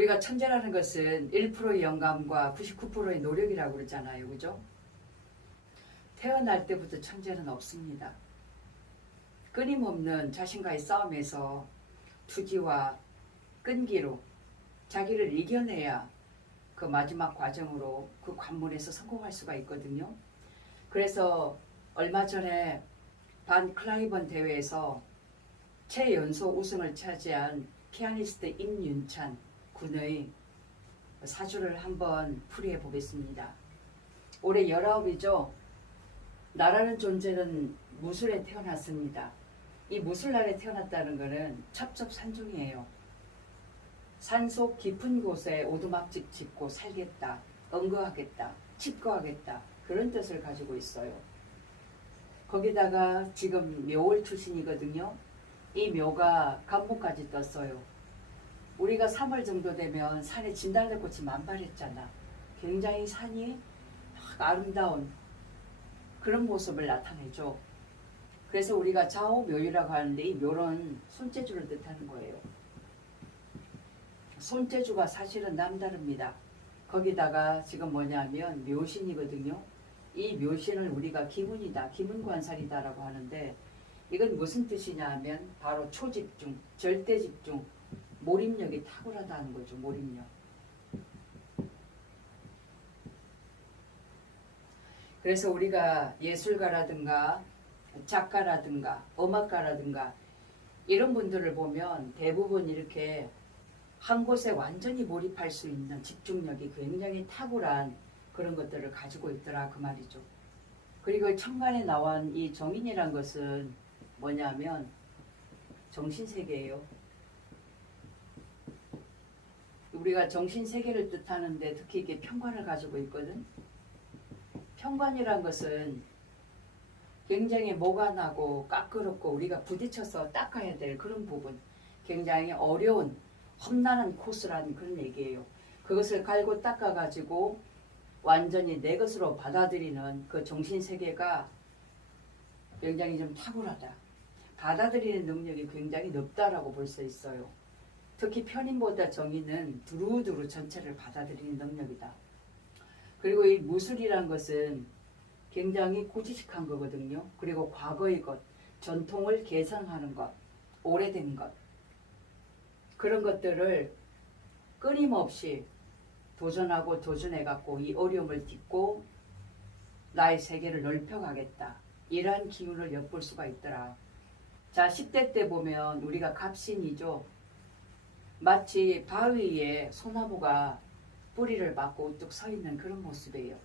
우리가 천재라는 것은 1%의 영감과 99%의 노력이라고 그러잖아요. 그죠? 태어날 때부터 천재는 없습니다. 끊임없는 자신과의 싸움에서 투지와 끈기로 자기를 이겨내야 그 마지막 과정으로 그 관문에서 성공할 수가 있거든요. 그래서 얼마 전에 반 클라이번 대회에서 최연소 우승을 차지한 피아니스트 임윤찬 군의 사주를 한번 풀이해 보겠습니다. 올해 19이죠. 나라는 존재는 무술에 태어났습니다. 이 무술날에 태어났다는 것은 첩첩산중이에요. 산속 깊은 곳에 오두막집 짓고 살겠다, 응거하겠다, 칩거하겠다, 그런 뜻을 가지고 있어요. 거기다가 지금 묘월 출신이거든요. 이 묘가 간목까지 떴어요. 우리가 3월 정도 되면 산에 진달래꽃이 만발했잖아. 굉장히 산이 아름다운 그런 모습을 나타내죠. 그래서 우리가 좌우묘유라고 하는데 이 묘는 손재주를 뜻하는 거예요. 손재주가 사실은 남다릅니다. 거기다가 지금 뭐냐면 묘신이거든요. 이 묘신을 우리가 기문이다, 기문관살이다라고 하는데 이건 무슨 뜻이냐 하면 바로 초집중, 절대집중, 몰입력이 탁월하다는 거죠. 몰입력. 그래서 우리가 예술가라든가 작가라든가 음악가라든가 이런 분들을 보면 대부분 이렇게 한 곳에 완전히 몰입할 수 있는 집중력이 굉장히 탁월한 그런 것들을 가지고 있더라 그 말이죠. 그리고 천간에 나온 이 정인이란 것은 뭐냐면 정신세계예요. 우리가 정신세계를 뜻하는데 특히 이게 편관을 가지고 있거든. 편관이란 것은 굉장히 모관하고 까끄럽고 우리가 부딪혀서 닦아야 될 그런 부분, 굉장히 어려운 험난한 코스라는 그런 얘기예요. 그것을 갈고 닦아가지고 완전히 내 것으로 받아들이는 그 정신세계가 굉장히 좀 탁월하다. 받아들이는 능력이 굉장히 높다라고 볼 수 있어요. 특히 편인보다 정인은 두루두루 전체를 받아들이는 능력이다. 그리고 이 무술이란 것은 굉장히 고지식한 거거든요. 그리고 과거의 것, 전통을 개선하는 것, 오래된 것, 그런 것들을 끊임없이 도전하고 도전해갖고 이 어려움을 딛고 나의 세계를 넓혀가겠다. 이러한 기운을 엿볼 수가 있더라. 자, 10대 때 보면 우리가 갑신이죠. 마치 바위에 소나무가 뿌리를 맞고 우뚝 서 있는 그런 모습이에요.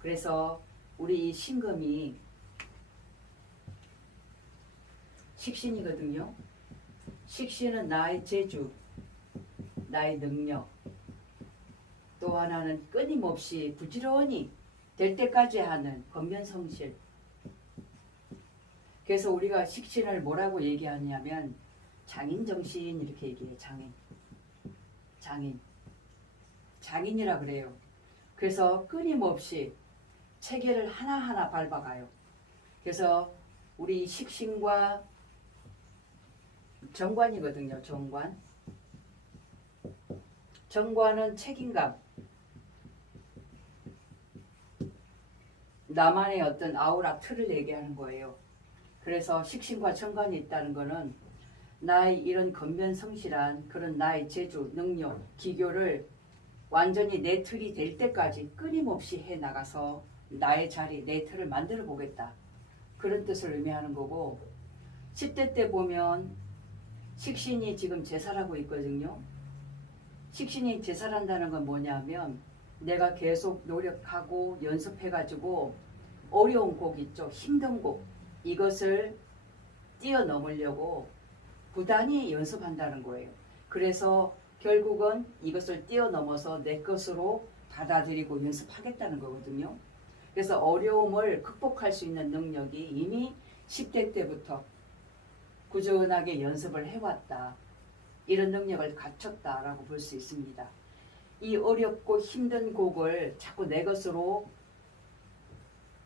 그래서 우리 이 신금이 식신이거든요. 식신은 나의 재주, 나의 능력, 또 하나는 끊임없이 부지런히 될 때까지 하는 건면성실. 그래서 우리가 식신을 뭐라고 얘기하냐면 장인정신 이렇게 얘기해요. 장인이라 그래요. 그래서 끊임없이 체계를 하나하나 밟아가요. 그래서 우리 식신과 정관이거든요. 정관은 책임감, 나만의 어떤 아우라 틀을 얘기하는 거예요. 그래서 식신과 정관이 있다는 거는 나의 이런 건면성실한 그런 나의 재주, 능력, 기교를 완전히 내 틀이 될 때까지 끊임없이 해나가서 나의 자리, 내 틀을 만들어 보겠다. 그런 뜻을 의미하는 거고 10대 때 보면 식신이 지금 제살하고 있거든요. 식신이 제살한다는 건 뭐냐면 내가 계속 노력하고 연습해가지고 어려운 곡 있죠. 힘든 곡. 이것을 뛰어넘으려고 부단히 연습한다는 거예요. 그래서 결국은 이것을 뛰어넘어서 내 것으로 받아들이고 연습하겠다는 거거든요. 그래서 어려움을 극복할 수 있는 능력이 이미 10대 때부터 꾸준하게 연습을 해왔다. 이런 능력을 갖췄다라고 볼 수 있습니다. 이 어렵고 힘든 곡을 자꾸 내 것으로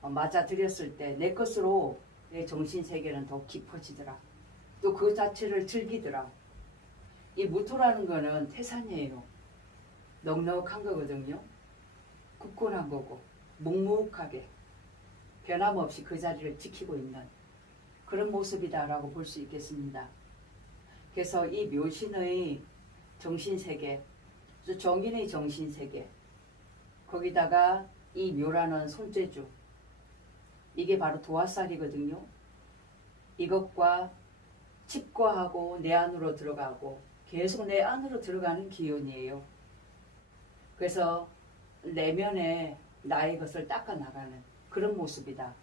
맞아들였을 때 내 것으로 내 정신세계는 더 깊어지더라. 또 그 자체를 즐기더라. 이 무토라는 거는 태산이에요. 넉넉한 거거든요. 굳건한 거고 묵묵하게 변함없이 그 자리를 지키고 있는 그런 모습이다라고 볼 수 있겠습니다. 그래서 이 묘신의 정신세계, 정인의 정신세계, 거기다가 이 묘라는 손재주, 이게 바로 도화살이거든요. 이것과 칩과하고 내 안으로 들어가고 계속 내 안으로 들어가는 기운이에요. 그래서 내면에 나의 것을 닦아 나가는 그런 모습이다.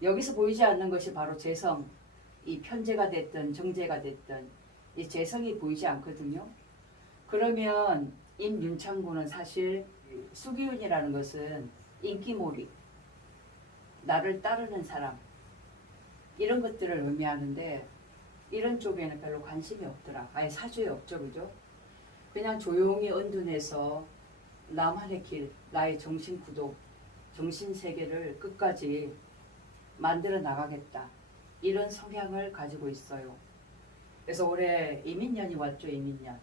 여기서 보이지 않는 것이 바로 재성, 이 편재가 됐든 정재가 됐든 이 재성이 보이지 않거든요. 그러면 임윤창군은 사실 수기운이라는 것은 인기몰이, 나를 따르는 사람, 이런 것들을 의미하는데 이런 쪽에는 별로 관심이 없더라. 아예 사주에 없죠. 그죠? 그냥 조용히 은둔해서 나만의 길, 나의 정신구도, 정신세계를 끝까지 만들어 나가겠다. 이런 성향을 가지고 있어요. 그래서 올해 이민년이 왔죠. 이민년.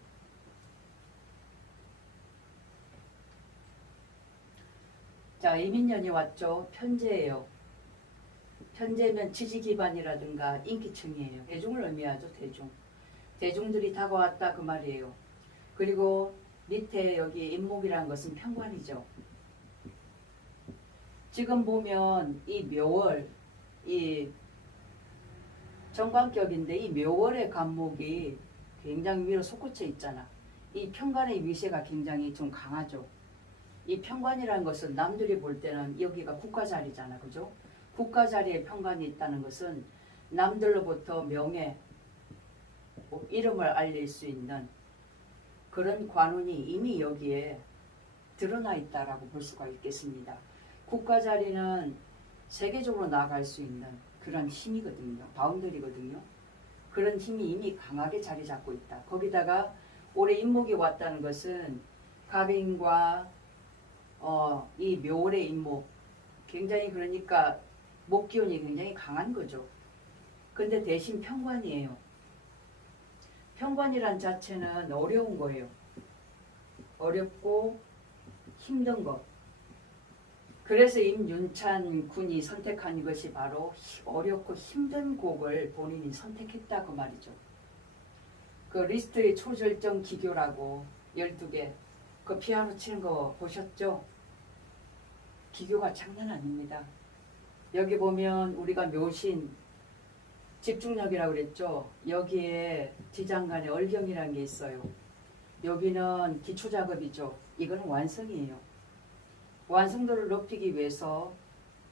자, 이민년이 왔죠. 편재예요. 편재면 지지 기반이라든가 인기층이에요. 대중을 의미하죠. 대중. 대중들이 다가왔다 그 말이에요. 그리고 밑에 여기 인목이라는 것은 편관이죠. 지금 보면 이 묘월, 이 정관격인데 이 묘월의 간목이 굉장히 위로 솟구쳐 있잖아. 이 편관의 위세가 굉장히 좀 강하죠. 이 편관이라는 것은 남들이 볼 때는 여기가 국가 자리잖아. 그죠? 국가 자리에 편관이 있다는 것은 남들로부터 명예, 이름을 알릴 수 있는 그런 관운이 이미 여기에 드러나 있다라고 볼 수가 있겠습니다. 국가 자리는 세계적으로 나아갈 수 있는 그런 힘이거든요. 바운더리거든요. 그런 힘이 이미 강하게 자리 잡고 있다. 거기다가 올해 인목이 왔다는 것은 갑인과 이 묘월의 인목, 굉장히 그러니까 목기운이 굉장히 강한 거죠. 근데 대신 편관이에요. 편관이란 자체는 어려운 거예요. 어렵고 힘든 것. 그래서 임윤찬 군이 선택한 것이 바로 어렵고 힘든 곡을 본인이 선택했다 그 말이죠. 그 리스트의 초절정 기교라고 12개 그 피아노 치는 거 보셨죠? 기교가 장난 아닙니다. 여기 보면 우리가 묘신 집중력이라고 그랬죠. 여기에 지장간에 얼경이라는 게 있어요. 여기는 기초작업이죠. 이거는 완성이에요. 완성도를 높이기 위해서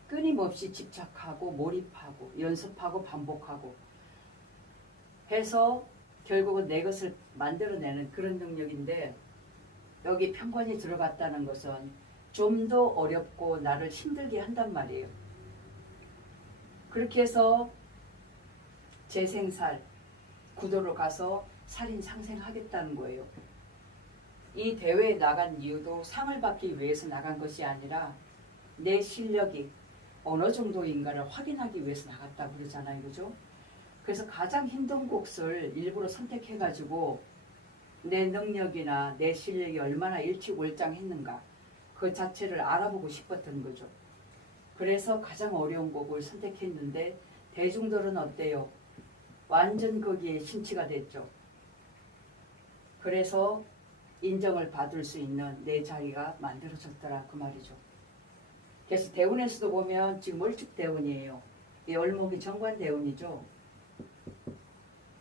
끊임없이 집착하고 몰입하고 연습하고 반복하고 해서 결국은 내 것을 만들어내는 그런 능력인데 여기 편관이 들어갔다는 것은 좀 더 어렵고 나를 힘들게 한단 말이에요. 그렇게 해서 재생살 구도로 가서 살인 상생하겠다는 거예요. 이 대회에 나간 이유도 상을 받기 위해서 나간 것이 아니라 내 실력이 어느 정도인가를 확인하기 위해서 나갔다 그러잖아요. 그죠? 그래서 가장 힘든 곳을 일부러 선택해가지고 내 능력이나 내 실력이 얼마나 일치월장했는가 그 자체를 알아보고 싶었던 거죠. 그래서 가장 어려운 곡을 선택했는데 대중들은 어때요? 완전 거기에 심취가 됐죠. 그래서 인정을 받을 수 있는 내 자리가 만들어졌더라 그 말이죠. 그래서 대운에서도 보면 지금 월축대운이에요. 이 월목이 정관대운이죠.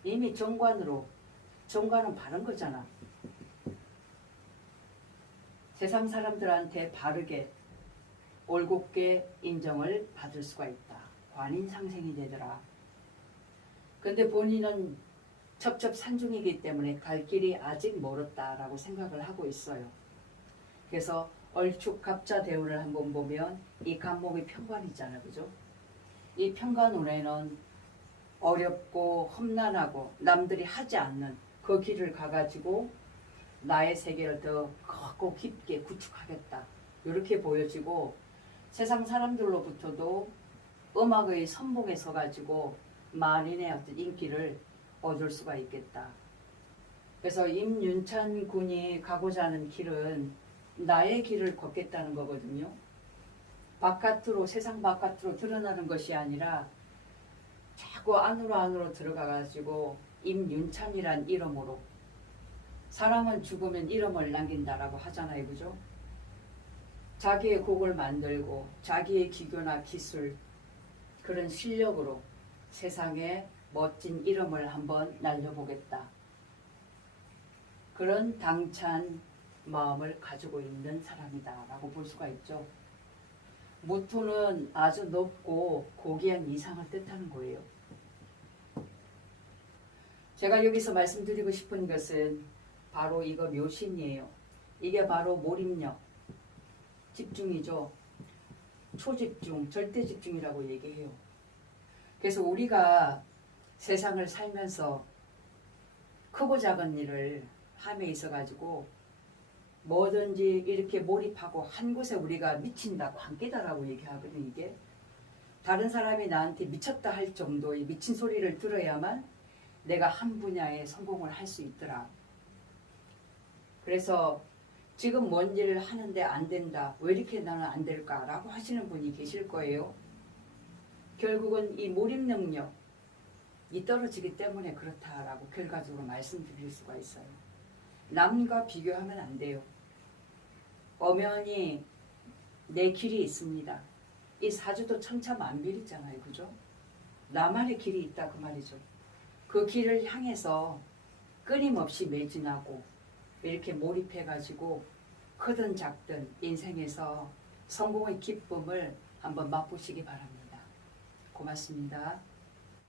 이미 정관은 바른 거잖아. 세상 사람들한테 바르게 올곧게 인정을 받을 수가 있다. 관인상생이 되더라. 근데 본인은 첩첩산중이기 때문에 갈 길이 아직 멀었다라고 생각을 하고 있어요. 그래서 얼축갑자 대운을 한번 보면 이 간목이 편관이잖아요. 그죠? 이 편관운에는 어렵고 험난하고 남들이 하지 않는 그 길을 가가지고 나의 세계를 더 크고 깊게 구축하겠다. 이렇게 보여지고 세상 사람들로부터도 음악의 선봉에 서가지고 만인의 어떤 인기를 얻을 수가 있겠다. 그래서 임윤찬 군이 가고자 하는 길은 나의 길을 걷겠다는 거거든요. 바깥으로, 세상 바깥으로 드러나는 것이 아니라 자꾸 안으로 들어가가지고 임윤찬이란 이름으로, 사람은 죽으면 이름을 남긴다라고 하잖아요. 그죠? 자기의 곡을 만들고 자기의 기교나 기술, 그런 실력으로 세상에 멋진 이름을 한번 날려보겠다. 그런 당찬 마음을 가지고 있는 사람이다 라고 볼 수가 있죠. 무토는 아주 높고 고귀한 이상을 뜻하는 거예요. 제가 여기서 말씀드리고 싶은 것은 바로 이거 묘신이에요. 이게 바로 몰입력, 집중이죠. 초집중, 절대집중이라고 얘기해요. 그래서 우리가 세상을 살면서 크고 작은 일을 함에 있어가지고 뭐든지 이렇게 몰입하고 한 곳에 우리가 미친다, 광기다라고 얘기하거든요. 이게 다른 사람이 나한테 미쳤다 할 정도의 미친 소리를 들어야만 내가 한 분야에 성공을 할 수 있더라. 그래서 지금 뭔 일을 하는데 안 된다, 왜 이렇게 나는 안 될까라고 하시는 분이 계실 거예요. 결국은 이 몰입 능력이 떨어지기 때문에 그렇다라고 결과적으로 말씀드릴 수가 있어요. 남과 비교하면 안 돼요. 엄연히 내 길이 있습니다. 이 사주도 천차만별이잖아요. 그죠? 나만의 길이 있다 그 말이죠. 그 길을 향해서 끊임없이 매진하고 이렇게 몰입해가지고 크든 작든 인생에서 성공의 기쁨을 한번 맛보시기 바랍니다. 고맙습니다.